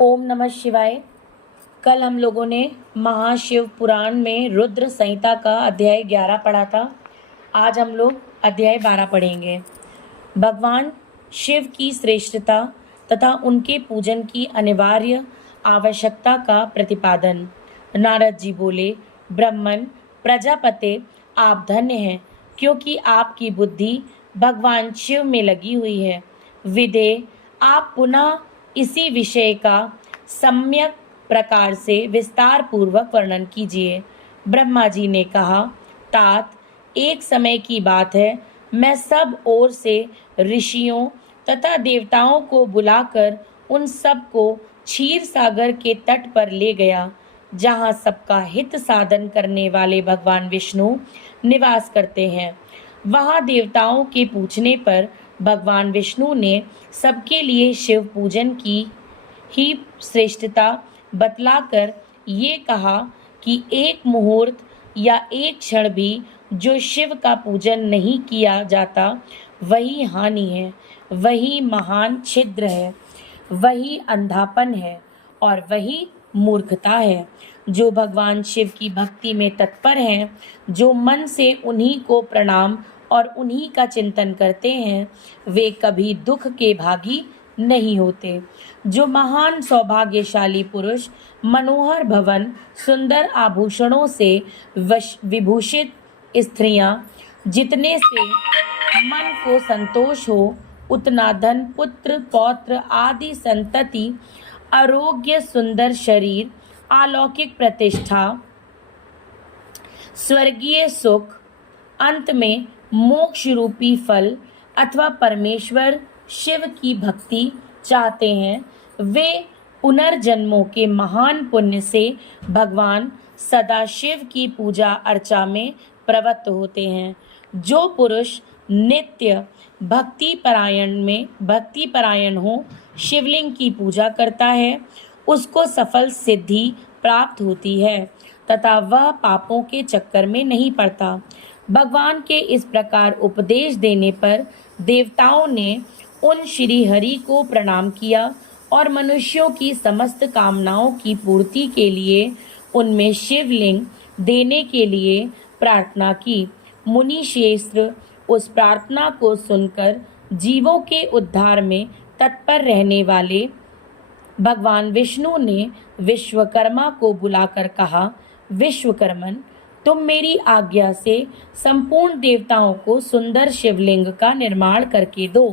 ओम नमः शिवाय। कल हम लोगों ने महाशिव पुराण में रुद्र संहिता का अध्याय 11 पढ़ा था। आज हम लोग अध्याय 12 पढ़ेंगे। भगवान शिव की श्रेष्ठता तथा उनके पूजन की अनिवार्य आवश्यकता का प्रतिपादन। नारद जी बोले, ब्रह्मन प्रजापते, आप धन्य हैं, क्योंकि आपकी बुद्धि भगवान शिव में लगी हुई है। विदे, आप पुनः इसी विषय का सम्यक प्रकार से विस्तार पूर्वक वर्णन कीजिए। ब्रह्मा जी ने कहा, तात, एक समय की बात है, मैं सब ओर से ऋषियों तथा देवताओं को बुलाकर उन सब को क्षीर सागर के तट पर ले गया, जहाँ सबका हित साधन करने वाले भगवान विष्णु निवास करते हैं। वहाँ देवताओं के पूछने पर भगवान विष्णु ने सबके लिए शिव पूजन की ही श्रेष्ठता बतलाकर ये कहा कि एक मुहूर्त या एक क्षण भी जो शिव का पूजन नहीं किया जाता वही हानि है, वही महान छिद्र है, वही अंधापन है और वही मूर्खता है। जो भगवान शिव की भक्ति में तत्पर हैं, जो मन से उन्हीं को प्रणाम और उन्हीं का चिंतन करते हैं, वे कभी दुख के भागी नहीं होते। जो महान सौभाग्यशाली पुरुष मनोहर भवन, सुंदर आभूषणों से विभूषित स्त्रियां, जितने से मन को संतोष हो, उतना धन, पुत्र, पौत्र आदि संतति, आरोग्य, सुंदर शरीर, अलौकिक प्रतिष्ठा, स्वर्गीय सुख, अंत में मोक्ष रूपी फल अथवा परमेश्वर शिव की भक्ति चाहते हैं, वे पुनर्जन्मों के महान पुण्य से भगवान सदाशिव की पूजा अर्चा में प्रवृत्त होते हैं। जो पुरुष नित्य भक्ति परायण हो, शिवलिंग की पूजा करता है, उसको सफल सिद्धि प्राप्त होती है तथा वह पापों के चक्कर में नहीं पड़ता। भगवान के इस प्रकार उपदेश देने पर देवताओं ने उन श्री हरि को प्रणाम किया और मनुष्यों की समस्त कामनाओं की पूर्ति के लिए उनमें शिवलिंग देने के लिए प्रार्थना की। मुनि श्रेष्ठ उस प्रार्थना को सुनकर जीवों के उद्धार में तत्पर रहने वाले भगवान विष्णु ने विश्वकर्मा को बुलाकर कहा, विश्वकर्मन, तुम मेरी आज्ञा से संपूर्ण देवताओं को सुंदर शिवलिंग का निर्माण करके दो।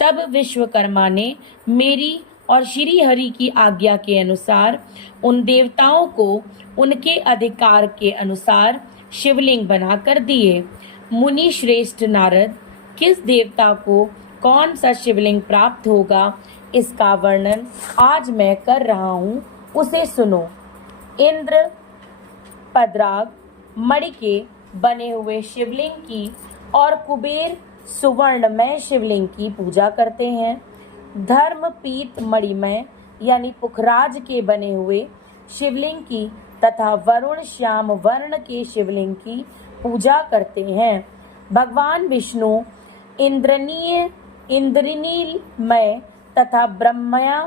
तब विश्वकर्मा ने मेरी और श्री हरि की आज्ञा के अनुसार उन देवताओं को उनके अधिकार के अनुसार शिवलिंग बनाकर दिए। मुनि श्रेष्ठ नारद, किस देवता को कौन सा शिवलिंग प्राप्त होगा, इसका वर्णन आज मैं कर रहा हूँ, उसे सुनो। इंद्र पद्राग मणि के बने हुए शिवलिंग की और कुबेर सुवर्णमय शिवलिंग की पूजा करते हैं। धर्मपीत मणिमय यानी पुखराज के बने हुए शिवलिंग की तथा वरुण श्याम वर्ण के शिवलिंग की पूजा करते हैं। भगवान विष्णु इंद्रनीलमय तथा ब्रह्मया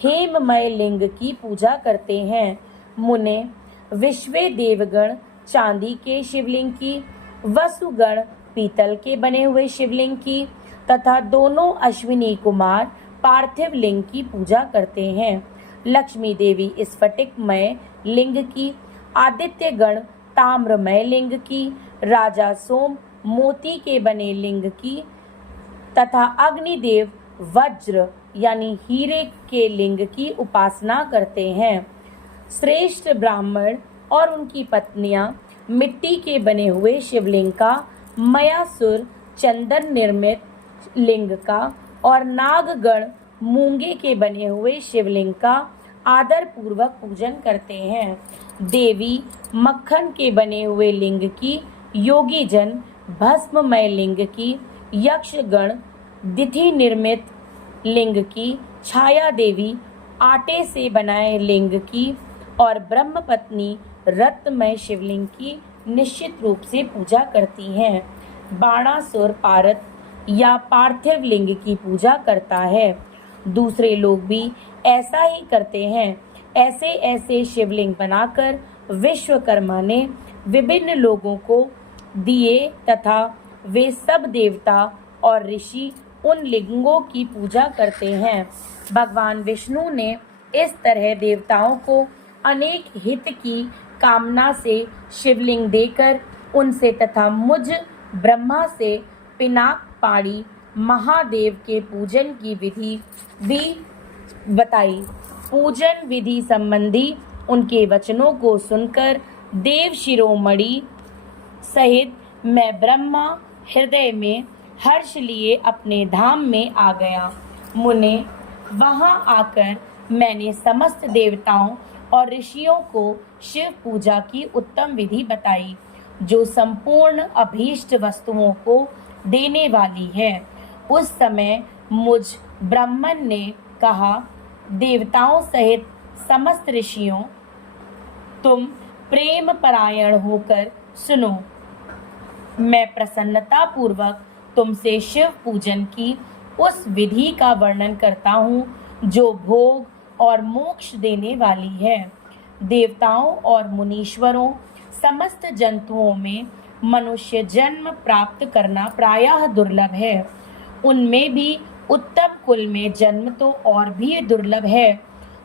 हेममय लिंग की पूजा करते हैं। मुने विश्वे देवगण चांदी के शिवलिंग की, वसुगण पीतल के बने हुए शिवलिंग की तथा दोनों अश्विनी कुमार पार्थिव लिंग की पूजा करते हैं। लक्ष्मी देवी स्फटिकमय लिंग की, आदित्य गण ताम्रमय लिंग की, राजा सोम मोती के बने लिंग की तथा अग्निदेव वज्र यानी हीरे के लिंग की उपासना करते हैं। श्रेष्ठ ब्राह्मण और उनकी पत्नियां मिट्टी के बने हुए शिवलिंग का, मयासुर चंदन निर्मित लिंग का और नागगण मूंगे के बने हुए शिवलिंग का आदर पूर्वक पूजन करते हैं। देवी मक्खन के बने हुए लिंग की, योगी जन भस्ममय लिंग की, यक्षगण दिथि निर्मित लिंग की, छाया देवी आटे से बनाए लिंग की और ब्रह्म पत्नी रत्नमय शिवलिंग की निश्चित रूप से पूजा करती हैं। बाणासुर पारत या पार्थिव लिंग की पूजा करता है। दूसरे लोग भी ऐसा ही करते हैं। ऐसे ऐसे शिवलिंग बनाकर विश्वकर्मा ने विभिन्न लोगों को दिए तथा वे सब देवता और ऋषि उन लिंगों की पूजा करते हैं। भगवान विष्णु ने इस तरह देवताओं को अनेक हित की कामना से शिवलिंग देकर उनसे तथा मुझ ब्रह्मा से पिनाक पाड़ी महादेव के पूजन की विधि भी बताई। पूजन विधि संबंधी उनके वचनों को सुनकर देव शिरोमणि सहित मैं ब्रह्मा हृदय में हर्ष लिए अपने धाम में आ गया। मुने, वहां आकर मैंने समस्त देवताओं और ऋषियों को शिव पूजा की उत्तम विधि बताई, जो संपूर्ण अभीष्ट वस्तुओं को देने वाली है। उस समय मुझ ब्राह्मण ने कहा, देवताओं सहित समस्त ऋषियों, तुम प्रेम परायण होकर सुनो। मैं प्रसन्नता पूर्वक तुमसे शिव पूजन की उस विधि का वर्णन करता हूँ जो भोग और मोक्ष देने वाली है। देवताओं और मुनीश्वरों समस्त जंतुओं में मनुष्य जन्म प्राप्त करना प्रायः दुर्लभ है। उनमें भी उत्तम कुल में जन्म तो और भी दुर्लभ है।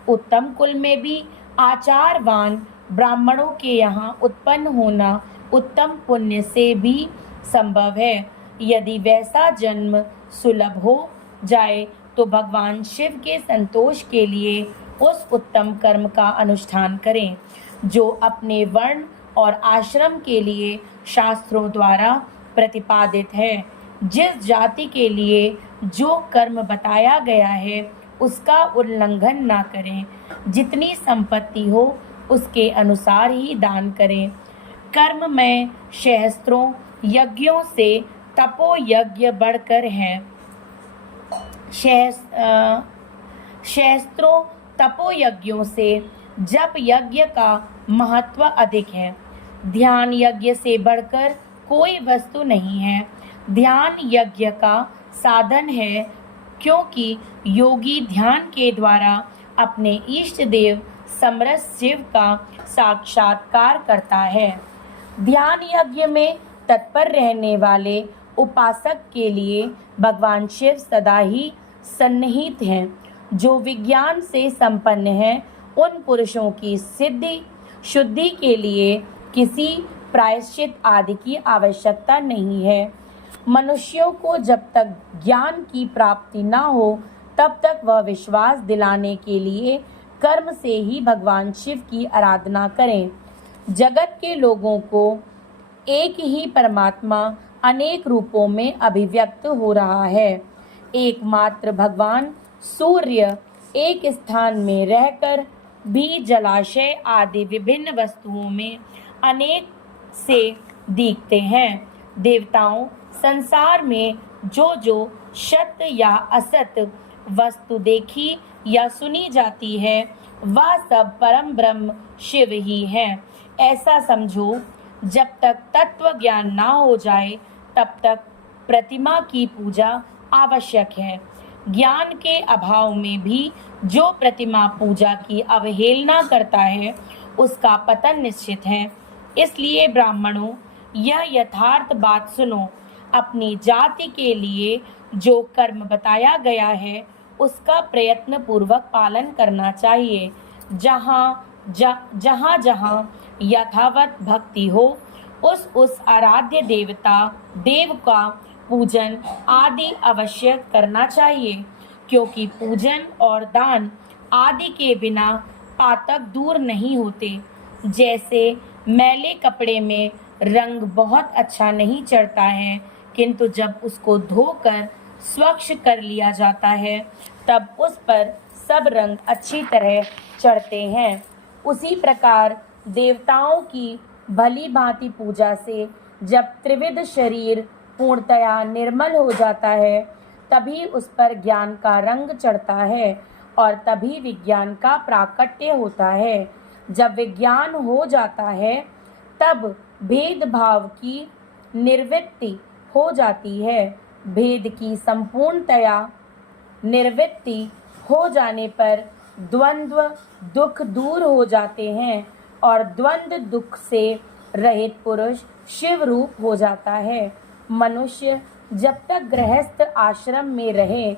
उत्तम कुल में भी आचारवान ब्राह्मणों के यहाँ उत्पन्न होना उत्तम पुण्य से भी संभव है। यदि वैसा जन्म सुलभ हो जाए तो भगवान शिव के संतोष के लिए उस उत्तम कर्म का अनुष्ठान करें जो अपने वर्ण और आश्रम के लिए शास्त्रों द्वारा प्रतिपादित है। जिस जाति के लिए जो कर्म बताया गया है उसका उल्लंघन ना करें। जितनी संपत्ति हो उसके अनुसार ही दान करें। कर्म में सहस्त्रों यज्ञों से तपो यज्ञ बढ़कर हैं। सहस्त्रों तपो यज्ञों से जप यज्ञ का महत्व अधिक है। ध्यान यज्ञ से बढ़कर कोई वस्तु नहीं है। ध्यान यज्ञ का साधन है, क्योंकि योगी ध्यान के द्वारा अपने इष्ट देव समरस शिव का साक्षात्कार करता है। ध्यान यज्ञ में तत्पर रहने वाले उपासक के लिए भगवान शिव सदा ही सन्निहित हैं। जो विज्ञान से संपन्न हैं, उन पुरुषों की सिद्धि शुद्धि के लिए किसी प्रायश्चित आदि की आवश्यकता नहीं है। मनुष्यों को जब तक ज्ञान की प्राप्ति न हो तब तक वह विश्वास दिलाने के लिए कर्म से ही भगवान शिव की आराधना करें। जगत के लोगों को एक ही परमात्मा अनेक रूपों में अभिव्यक्त हो रहा है। एकमात्र भगवान सूर्य एक स्थान में रहकर भी जलाशय आदि विभिन्न वस्तुओं में अनेक से दिखते हैं। देवताओं संसार में जो जो सत या असत वस्तु देखी या सुनी जाती है वह सब परम ब्रह्म शिव ही है। ऐसा समझो, जब तक तत्व ज्ञान ना हो जाए तब तक प्रतिमा की पूजा आवश्यक है। ज्ञान के अभाव में भी जो प्रतिमा पूजा की अवहेलना करता है उसका पतन निश्चित है। इसलिए ब्राह्मणों, यह यथार्थ बात सुनो। अपनी जाति के लिए जो कर्म बताया गया है उसका प्रयत्न पूर्वक पालन करना चाहिए। जहाँ जहाँ यथावत भक्ति हो उस आराध्य देवता देव का पूजन आदि अवश्य करना चाहिए, क्योंकि पूजन और दान आदि के बिना पातक दूर नहीं होते। जैसे मैले कपड़े में रंग बहुत अच्छा नहीं चढ़ता है, किंतु जब उसको धोकर स्वच्छ कर लिया जाता है तब उस पर सब रंग अच्छी तरह चढ़ते हैं। उसी प्रकार देवताओं की भली भांति पूजा से जब त्रिविध शरीर पूर्णतया निर्मल हो जाता है तभी उस पर ज्ञान का रंग चढ़ता है और तभी विज्ञान का प्राकट्य होता है। जब विज्ञान हो जाता है तब भेदभाव की निवृत्ति हो जाती है। भेद की संपूर्णतया निवृत्ति हो जाने पर द्वंद्व दुख दूर हो जाते हैं और द्वंद्व दुख से रहित पुरुष शिव रूप हो जाता है। मनुष्य जब तक गृहस्थ आश्रम में रहे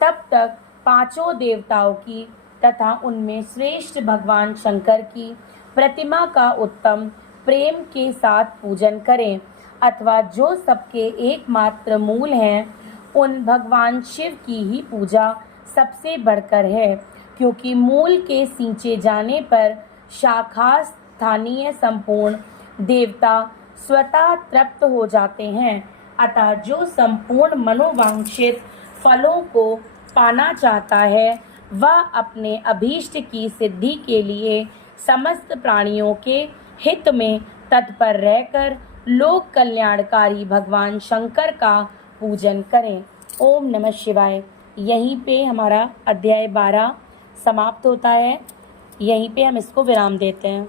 तब तक पांचों देवताओं की तथा उनमें श्रेष्ठ भगवान शंकर की प्रतिमा का उत्तम प्रेम के साथ पूजन करें, अथवा जो सबके एकमात्र मूल हैं उन भगवान शिव की ही पूजा सबसे बढ़कर है, क्योंकि मूल के सींचे जाने पर शाखा स्थानीय संपूर्ण देवता स्वतः तृप्त हो जाते हैं। अतः जो संपूर्ण मनोवांछित फलों को पाना चाहता है वह अपने अभीष्ट की सिद्धि के लिए समस्त प्राणियों के हित में तत्पर रहकर लोक कल्याणकारी भगवान शंकर का पूजन करें। ओम नमः शिवाय। यहीं पे हमारा अध्याय 12 समाप्त होता है। यहीं पे हम इसको विराम देते हैं।